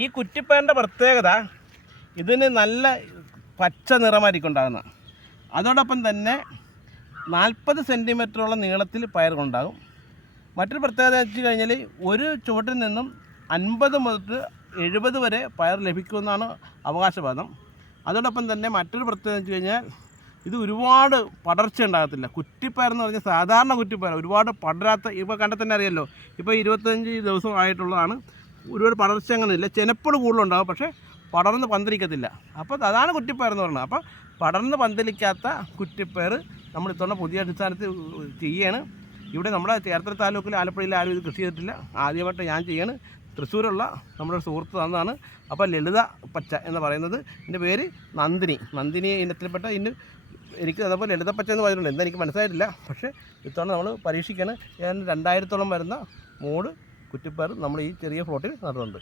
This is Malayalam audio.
ഈ കുറ്റിപ്പയറിന്റെ പ്രത്യേകത ഇതിന് നല്ല പച്ച നിറമായിരിക്കും ഉണ്ടാകുന്ന അതോടൊപ്പം തന്നെ നാൽപ്പത് സെന്റിമീറ്ററോളം നീളത്തിൽ പയറുകളുണ്ടാകും. മറ്റൊരു പ്രത്യേകത വെച്ച് കഴിഞ്ഞാൽ ഒരു ചുവട്ടിൽ നിന്നും അൻപത് മുതൽ എഴുപത് വരെ പയർ ലഭിക്കുമെന്നാണ് അവകാശവാദം. അതോടൊപ്പം തന്നെ മറ്റൊരു പ്രത്യേകത വെച്ച് കഴിഞ്ഞാൽ ഇത് ഒരുപാട് പടർച്ച ഉണ്ടാകത്തില്ല. കുറ്റിപ്പയർ എന്ന് പറഞ്ഞാൽ സാധാരണ കുറ്റിപ്പയർ ഒരുപാട് പടരാത്ത ഇപ്പോൾ കണ്ടെത്തന്നെ തന്നെ അറിയാമല്ലോ ഇപ്പോൾ ഇരുപത്തഞ്ച് ദിവസം ആയിട്ടുള്ളതാണ്. ഒരുപാട് പടർച്ച അങ്ങനെ ഇല്ല ചെനപ്പൾ കൂടുതലുണ്ടാകും പക്ഷേ പടർന്ന് പന്തലിക്കത്തില്ല. അപ്പോൾ അതാണ് കുറ്റിപ്പയർ എന്ന് പറയുന്നത് അപ്പോൾ പടർന്ന് പന്തലിക്കാത്ത കുറ്റിപ്പയർ നമ്മൾ ഇത്തവണ പുതിയ അടിസ്ഥാനത്തിൽ ചെയ്യാണ്. ഇവിടെ നമ്മുടെ ചേർത്തല താലൂക്കിൽ ആലപ്പുഴയിൽ ആരും ഇത് കൃഷി ചെയ്തിട്ടില്ല. ആദ്യമായിട്ട് ഞാൻ ചെയ്യാണ്. തൃശ്ശൂരുള്ള നമ്മുടെ സുഹൃത്ത് തന്നതാണ്. അപ്പോൾ ലളിത പച്ച എന്ന് പറയുന്നത്. എന്റെ പേര് നന്ദിനി. നന്ദിനി ഇനത്തിൽപ്പെട്ട ഇന്ന് എനിക്ക് അതേപോലെ ലളിത പച്ച എന്ന് പറഞ്ഞിട്ടുണ്ട്. എന്താ എനിക്ക് മനസ്സിലായിട്ടില്ല. പക്ഷേ ഇത്തവണ നമ്മൾ പരീക്ഷിക്കുകയാണ് ഏതാണ്ട് രണ്ടായിരത്തോളം വരുന്ന മൂട് കുറ്റിപ്പയർ നമ്മൾ ഈ ചെറിയ ഫ്ലോട്ടിൽ നടുന്നുണ്ട്.